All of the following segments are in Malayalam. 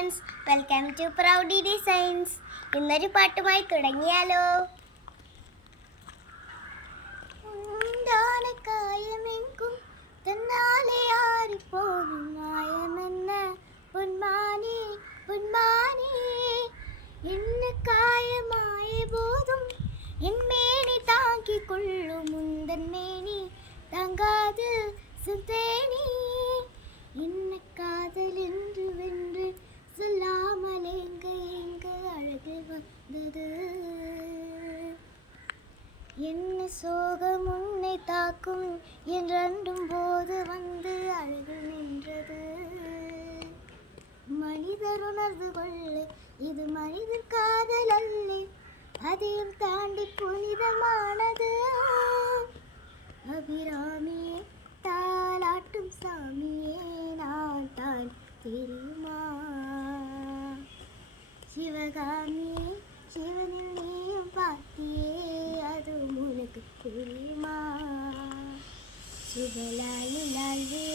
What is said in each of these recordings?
Friends, welcome to Proudy Designs. ഇന്നൊരു പാട്ടുമായി തുടങ്ങിയാലോ? കായമെങ്കും തന്നാലെ ആറിപ്പോകും മായമെന്ന പൊന്മാനേ പൊന്മാനേ, എന്ന കായമായ ബോധം എന്മേനി താങ്ങിക്കൊള്ളും മുന്തൻ മേനി താങ്കാത് സുതേനി, என்ன காதல் என்று வென்று சொல்லாமல் எங்க எங்க அழகு வந்தது, என்ன சோகம் உன்னை தாக்கும் என்றும் போது வந்து அழகு நின்றது. மனிதர் உணர்ந்து கொள்ள இது மனிதர் காதல் அல்ல, அதையும் தாண்டி புனிதமானது. அபிராமியே தாலாட்டும் சாமியே நான் தான் தெரியுமா, சிவகாமியே சிவனில் நீயும் பார்த்தியே அது உனக்கு தெரியுமா. சுபலாலி லாலே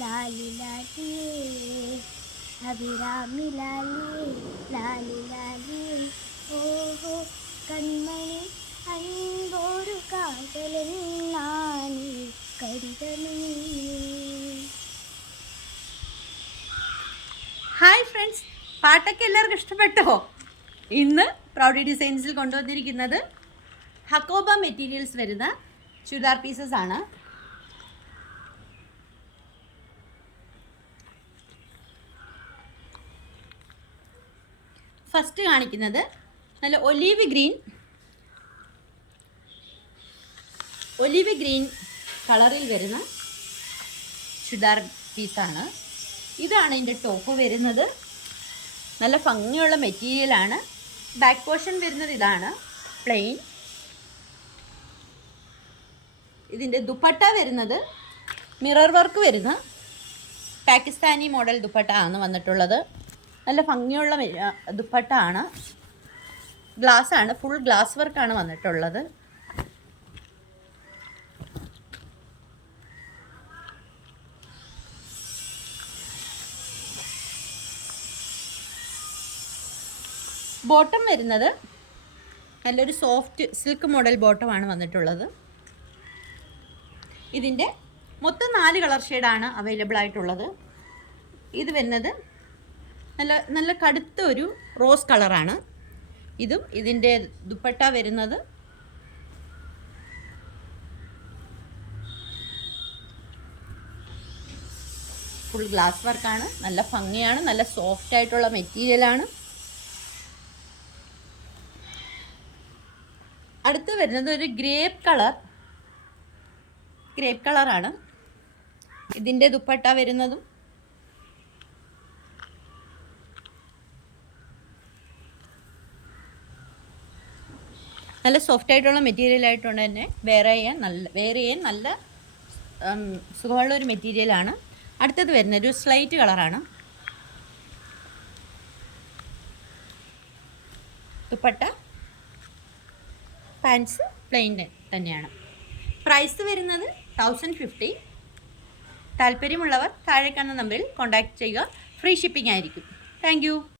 லாலி லாலியே, அபிராமி லாலே லாலி லாலியே, ஓஹோ கண்மணி അൻപോരു കാതലൻ നാനി കരുതമേ. ഹായ് ഫ്രണ്ട്സ്, പാട്ടൊക്കെ എല്ലാവർക്കും ഇഷ്ടപ്പെട്ടോ? ഇന്ന് പ്രൗഡി ഡിസൈൻസിൽ കൊണ്ടുവന്നിരിക്കുന്നത് ഹക്കോബ മെറ്റീരിയൽസ് വരുന്ന ചുരിദാർ പീസസ് ആണ്. ഫസ്റ്റ് കാണിക്കുന്നത് നല്ല ഒലീവ് ഗ്രീൻ കളറിൽ വരുന്ന ചുരിദാർ പീസാണ്. ഇതാണ് ഇതിൻ്റെ ടോപ്പ് വരുന്നത്. നല്ല ഭംഗിയുള്ള മെറ്റീരിയലാണ്. ബാക്ക് പോർഷൻ വരുന്നത് ഇതാണ്, പ്ലെയിൻ. ഇതിൻ്റെ ദുപ്പട്ട വരുന്നത് മിറർ വർക്ക് വരുന്ന പാകിസ്ഥാനി മോഡൽ ദുപ്പട്ട ആണ് വന്നിട്ടുള്ളത്. നല്ല ഭംഗിയുള്ള ദുപ്പട്ട ആണ്. ഗ്ലാസ് ആണ്, ഫുൾ ഗ്ലാസ് വർക്കാണ് വന്നിട്ടുള്ളത്. ബോട്ടം വരുന്നത് നല്ലൊരു സോഫ്റ്റ് സിൽക്ക് മോഡൽ ബോട്ടമാണ് വന്നിട്ടുള്ളത്. ഇതിൻ്റെ മൊത്തം 4 കളർ ഷെയ്ഡാണ് അവൈലബിൾ ആയിട്ടുള്ളത്. ഇത് വരുന്നത് നല്ല കടുത്ത ഒരു റോസ് കളറാണ്. ഇതും ഇതിൻ്റെ ദുപ്പട്ട വരുന്നത് ഫുൾ ഗ്ലാസ് വർക്കാണ്. നല്ല ഭംഗിയാണ്, നല്ല സോഫ്റ്റ് ആയിട്ടുള്ള മെറ്റീരിയലാണ്. അടുത്ത് വരുന്നത് ഒരു ഗ്രേപ്പ് കളറാണ്. ഇതിൻ്റെ ദുപ്പട്ട വരുന്നതും നല്ല സോഫ്റ്റ് ആയിട്ടുള്ള മെറ്റീരിയൽ ആയിട്ടുണ്ട് തന്നെ. വെയർ ചെയ്യാൻ നല്ല സുഖമുള്ള ഒരു മെറ്റീരിയലാണ്. അടുത്തത് വരുന്നത് ഒരു സ്ലൈറ്റ് കളറാണ്. ദുപ്പട്ട പാൻസ് പ്ലെയിൻ തന്നെയാണ്. പ്രൈസ് വരുന്നത് 1050. താല്പര്യമുള്ളവർ താഴെ കാണുന്ന നമ്പറിൽ കോൺടാക്റ്റ് ചെയ്യുക. ഫ്രീ ഷിപ്പിംഗ് ആയിരിക്കും. Thank you.